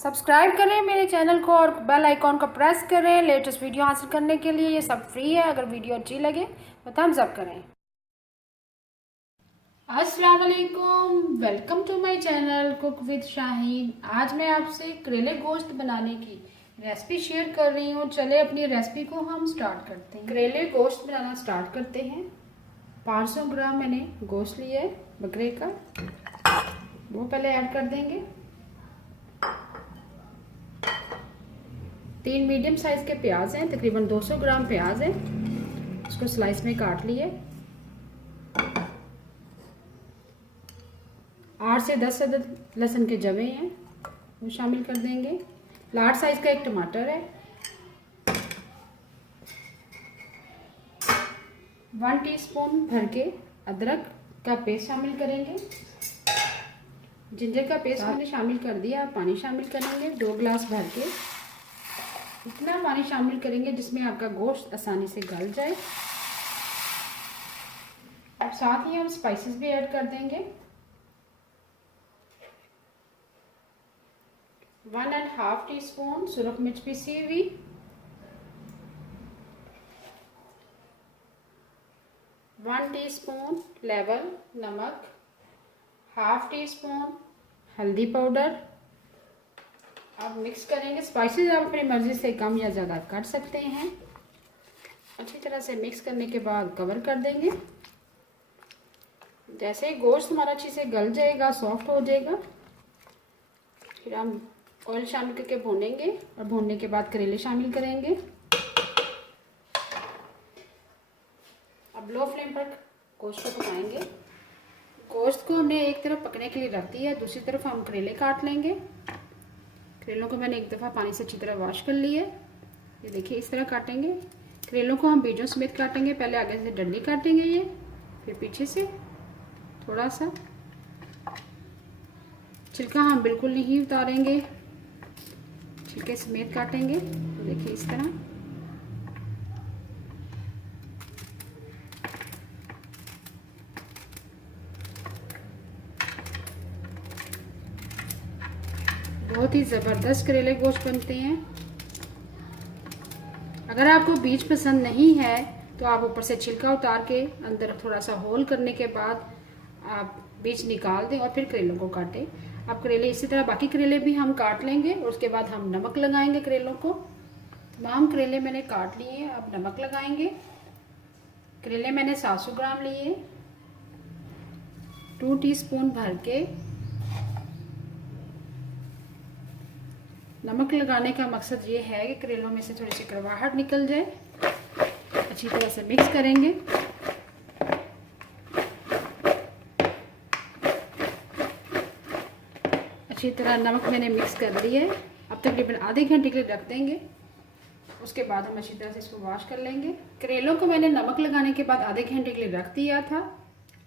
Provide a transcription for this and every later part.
Subscribe करें मेरे channel को और बेल आइकॉन को प्रेस करें लेटेस्ट वीडियो हासिल करने के लिए। ये सब फ्री है। अगर वीडियो अच्छी लगे तो थम्स अप करें। अस्सलाम वालेकुम, welcome to my channel cook with Shaheen. आज मैं आपसे करेले गोश्त बनाने की रेसिपी शेयर कर रही हूँ। चले अपनी रेसिपी को हम स्टार्ट करते हैं। करेले गोश्त बनाना स्टार्ट करते हैं। 500 ग्राम मैंने गोश्त लिया है बकरे का, वो पहले ऐड कर देंगे। 3 मीडियम साइज के प्याज हैं, तकरीबन 200 ग्राम प्याज है, उसको स्लाइस में काट लिए। 8 से 10 अदद लहसुन के जवे हैं, वो शामिल कर देंगे। लार्ज साइज का एक टमाटर है। 1 टीस्पून भर के अदरक का पेस्ट शामिल करेंगे। जिंजर का पेस्ट मैंने शामिल कर दिया। आप पानी शामिल करेंगे 2 गिलास भर के। इतना पानी शामिल करेंगे जिसमें आपका गोश्त आसानी से गल जाए। अब साथ ही हम स्पाइसेस भी ऐड कर देंगे। 1.5 टीस्पून सुरख मिर्च पीसी हुई, 1 टीस्पून लेवल नमक, 1/2 टीस्पून हल्दी पाउडर। अब मिक्स करेंगे। स्पाइसेस आप अपनी मर्ज़ी से कम या ज़्यादा कर सकते हैं। अच्छी तरह से मिक्स करने के बाद कवर कर देंगे। जैसे ही गोश्त हमारा अच्छे से गल जाएगा, सॉफ्ट हो जाएगा, फिर हम ऑयल शामिल करके भूनेंगे और भूनने के बाद करेले शामिल करेंगे। अब लो फ्लेम पर गोश्त को पकाएंगे। गोश्त को हमने एक तरफ पकने के लिए रख दिया, दूसरी तरफ हम करेले काट लेंगे। करेलों को मैंने एक दफ़ा पानी से अच्छी तरह वॉश कर लिया है। ये देखिए इस तरह काटेंगे। करेलों को हम बीजों समेत काटेंगे। पहले आगे से डंडी काटेंगे ये, फिर पीछे से थोड़ा सा। छिलका हम बिल्कुल नहीं उतारेंगे, छिलके समेत काटेंगे। देखिए इस तरह। बहुत ही ज़बरदस्त करेले गोश्त बनते हैं। अगर आपको बीज पसंद नहीं है तो आप ऊपर से छिलका उतार के अंदर थोड़ा सा होल करने के बाद आप बीज निकाल दें और फिर करेलों को काटें। अब करेले इसी तरह बाकी करेले भी हम काट लेंगे और उसके बाद हम नमक लगाएंगे करेलों को। तमाम करेले मैंने काट लिए हैं, अब नमक लगाएंगे। करेले मैंने 700 ग्राम लिए, 2 टीस्पून भर के। नमक लगाने का मकसद ये है कि करेलों में से थोड़ी सी कड़वाहट निकल जाए। अच्छी तरह से मिक्स करेंगे। अच्छी तरह नमक मैंने मिक्स कर दिया है। अब तकरीबन आधे घंटे के लिए रख देंगे। उसके बाद हम अच्छी तरह से इसको वॉश कर लेंगे। करेलों को मैंने नमक लगाने के बाद आधे घंटे के लिए रख दिया था।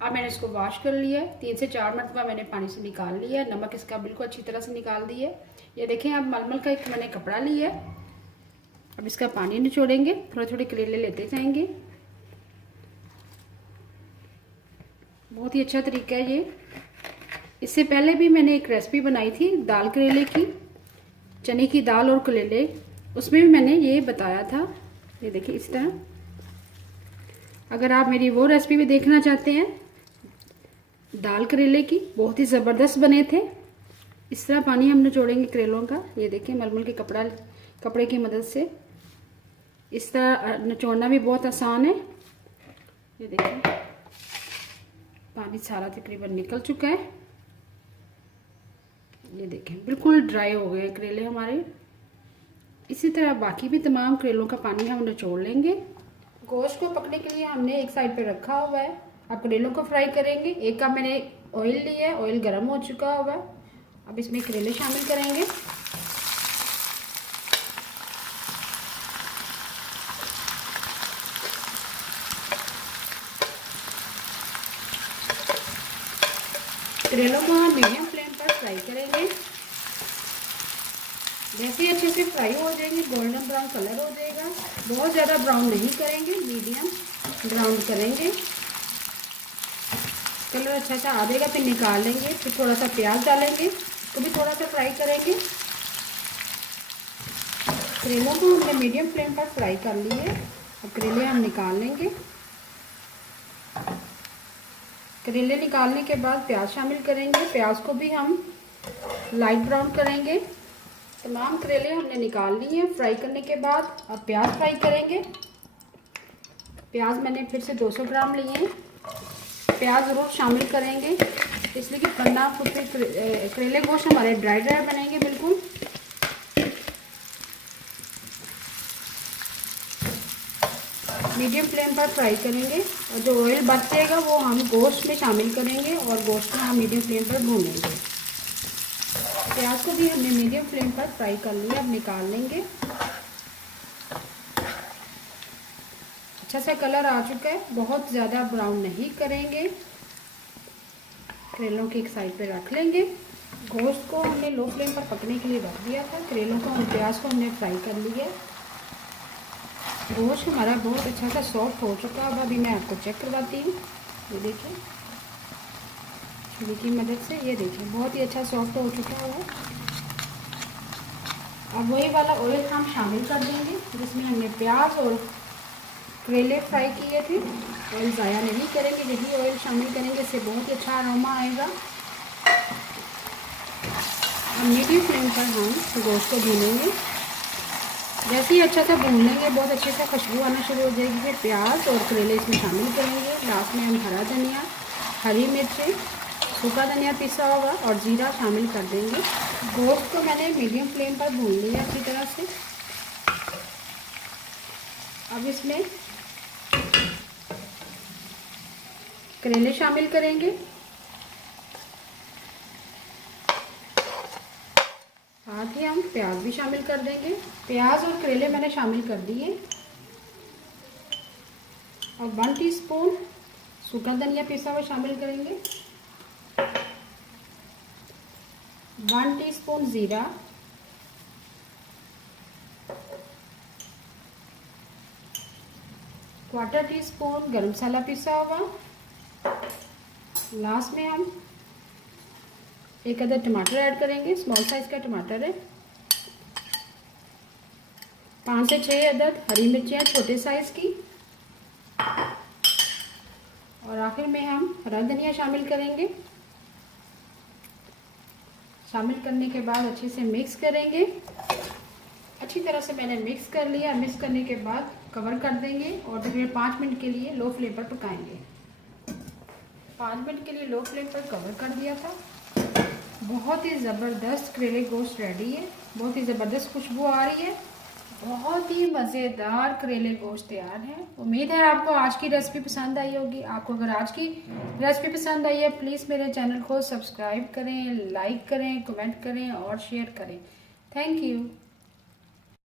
अब मैंने इसको वॉश कर लिया है। 3 से 4 मरतबा मैंने पानी से निकाल लिया है। नमक इसका बिल्कुल अच्छी तरह से निकाल दिया है। ये देखें, अब मलमल का एक मैंने कपड़ा लिया है। अब इसका पानी निचोड़ेंगे, थोड़े थोड़े करेले लेते जाएंगे। बहुत ही अच्छा तरीका है ये। इससे पहले भी मैंने एक रेसिपी बनाई थी दाल करेले की, चने की दाल और करेले, उसमें भी मैंने ये बताया था। ये देखिए इस तरह। अगर आप मेरी वो रेसिपी भी देखना चाहते हैं दाल करेले की, बहुत ही ज़बरदस्त बने थे। इस तरह पानी हम निचोड़ेंगे करेलों का। ये देखिए मलमल के कपड़े की मदद से इस तरह निचोड़ना भी बहुत आसान है। ये देखिए पानी सारा तकरीबन निकल चुका है। ये देखें बिल्कुल ड्राई हो गए करेले हमारे। इसी तरह बाकी भी तमाम करेलों का पानी हम निचोड़ लेंगे। गोश्त को पकने के लिए हमने एक साइड पे रखा हुआ है। अब करेलों को फ्राई करेंगे। 1 कप मैंने ऑयल लिया है, ऑयल गर्म हो चुका हुआ है। अब इसमें करेले शामिल करेंगे। करेलों को हम मीडियम फ्लेम पर फ्राई करेंगे। जैसे ही अच्छे से फ्राई हो जाएंगे, गोल्डन ब्राउन कलर हो जाएगा। बहुत ज़्यादा ब्राउन नहीं करेंगे, मीडियम ब्राउन करेंगे। कलर अच्छा सा आ जाएगा, फिर निकाल लेंगे। फिर थोड़ा सा प्याज डालेंगे, उसको भी थोड़ा सा फ्राई करेंगे। करेलों को हमने मीडियम फ्लेम पर फ्राई कर लिए। अब करेले हम निकाल लेंगे। करेले निकालने के बाद प्याज शामिल करेंगे। प्याज को भी हम लाइट ब्राउन करेंगे। तमाम करेले हमने निकाल लिए हैं फ्राई करने के बाद। अब प्याज फ्राई करेंगे। प्याज मैंने फिर से 200 ग्राम लिए हैं। प्याज ज़रूर शामिल करेंगे इसलिए कि वरना फिर करेले गोश्त हमारे ड्राई बनेंगे बिल्कुल। मीडियम फ्लेम पर फ्राई करेंगे और जो ऑयल बचेगा वो हम गोश्त में शामिल करेंगे और गोश्त में हम मीडियम फ्लेम पर भूनेंगे। प्याज को भी हमने मीडियम फ्लेम पर फ्राई कर लिया। अब निकाल लेंगे। अच्छा सा कलर आ चुका है, बहुत ज़्यादा ब्राउन नहीं करेंगे। करेलों की एक साइड पे रख लेंगे। गोश्त को हमने लो फ्लेम पर पकने के लिए रख दिया था। करेलों को और प्याज को हमने फ्राई कर लिया। गोश्त हमारा बहुत अच्छा सा सॉफ्ट हो चुका है। अब अभी मैं आपको चेक करवाती हूँ। ये देखिए छुरी की मदद से, ये देखिए बहुत ही अच्छा सॉफ्ट हो चुका है। अब वही वाला ऑयल हम शामिल कर देंगे जिसमें हमने प्याज और करेले फ्राई किए थे। ऑयल ज़ाया नहीं करेंगे, यही ऑयल शामिल करेंगे, इससे बहुत ही अच्छा अरोमा आएगा। अब मीडियम फ्लेम पर हम गोश्त को भूनेंगे। जैसे ही अच्छा सा भून लेंगे बहुत अच्छे से खुशबू आना शुरू हो जाएगी। फिर प्याज और करेले इसमें शामिल करेंगे। लास्ट में हम हरा धनिया, हरी मिर्चें, सूखा धनिया पिसा होगा और जीरा शामिल कर देंगे। गोश्त को मैंने मीडियम फ्लेम पर भून लिया अच्छी तरह से। अब इसमें करेले शामिल करेंगे। साथ ही हम प्याज भी शामिल कर देंगे। प्याज और करेले मैंने शामिल कर दिए। और 1 टीस्पून सूखा धनिया पिसा हुआ शामिल करेंगे। 1 टीस्पून जीरा, 1/4 टीस्पून गरम मसाला पिसा हुआ। लास्ट में हम एक अदर टमाटर ऐड करेंगे, स्मॉल साइज का टमाटर है। 5 से 6 अदद हरी मिर्चियाँ छोटे साइज की। और आखिर में हम हरा धनिया शामिल करेंगे। शामिल करने के बाद अच्छे से मिक्स करेंगे। अच्छी तरह से मैंने मिक्स कर लिया। मिक्स करने के बाद कवर कर देंगे और तकरीबन 5 मिनट के लिए लो फ्लेम पर पकाएंगे। 5 मिनट के लिए लो फ्लेम पर कवर कर दिया था। बहुत ही ज़बरदस्त करेले गोश्त रेडी है। बहुत ही ज़बरदस्त खुशबू आ रही है। बहुत ही मज़ेदार करेले गोश्त तैयार है। उम्मीद है आपको आज की रेसिपी पसंद आई होगी। आपको अगर आज की रेसिपी पसंद आई है प्लीज़ मेरे चैनल को सब्सक्राइब करें, लाइक करें, कमेंट करें और शेयर करें। Thank you.